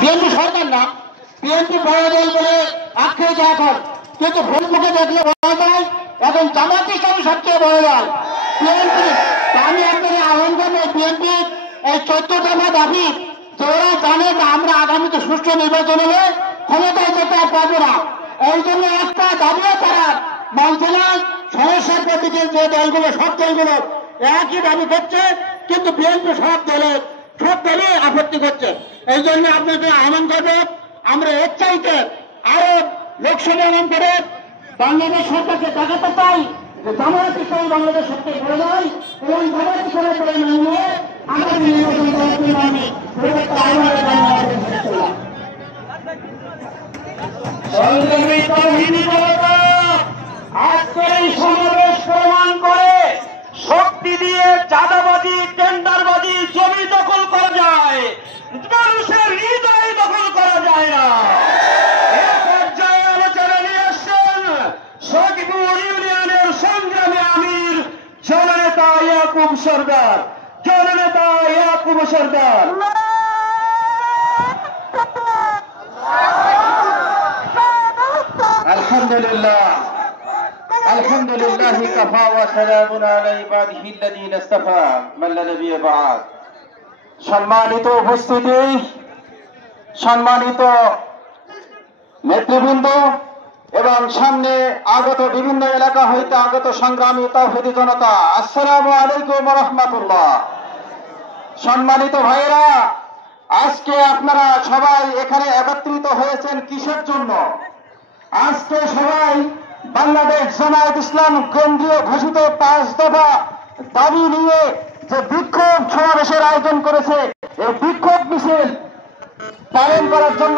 BNP সরকার না, BNP বড় দল বলে আখ্যায়িত এখন, কিন্তু ভোট মুখে দেখলে বলা যায় এখন জামাত ইসলামী সবচেয়ে বড় দল। বিএনপি আমি আপনাদের আহ্বান করবো, বিএনপি এই 14 দফা দাবি যে ওরা জানে যে আমরা আগামীতে সুষ্ঠু নির্বাচন হলে ক্ষমতায় যেতে আর পারবো না, এই জন্য একটা দাবিও তারা মানছে না। সমস্যার প্রতিদিন যে দলগুলো, সব দলগুলো একই দাবি করছে, কিন্তু বিএনপি সব দলই আপত্তি করছে। এই জন্য আপনাকে আহ্বান করবো, আমরা এর চাইতে আরো লোকসভা এলান করে বাংলাদেশ সরকারকে দেখাতে পাই যে জামায়াত ইসলামী বাংলাদেশ সরকার করে দেয় এবং জামায়াত ইসলামের করে নিয়ে আগামী নির্বাচন করার জন্য আমি আজকের এই সমাবেশ প্রমাণ করে শক্তি দিয়ে চাঁদাবাজি, টেন্ডারবাজি, জমি দখল করা যায়, মানুষের হৃদয় দখল করা যায় না। এ পর্যায়ে আলোচনা নিয়ে আসছেন সখীপুর ইউনিয়নের সংগ্রামী আমির জননেতা ইয়াকুব সরদার। জননেতা ইয়াকুব সরদার। আলহামদুলিল্লাহ, আলহামদুলিল্লাহ কাফা ওয়া সালামুন আলা ইবাদিহি আল্লাযীনা ইসতাফা মান লা নাবিয়্যা বা'দ। সম্মানিত উপস্থিতি, সম্মানিত নেতৃবৃন্দ এবং সামনে আগত বিভিন্ন এলাকা হইতে আগত সংগ্রামী তাওহীদি জনতা, আসসালামু আলাইকুম ওয়া রাহমাতুল্লাহ। সম্মানিত ভাইরা, আজকে আপনারা সবাই এখানে একত্রিত হয়েছেন কিসের জন্য? আজকে সবাই বাংলাদেশ জামায়াত ইসলাম কেন্দ্রীয় ঘোষিত 5 দফা দাবি নিয়ে যে বিক্ষোভ সমাবেশের আয়োজন করেছে, এই বিক্ষোভ মিছিল পালন করার জন্য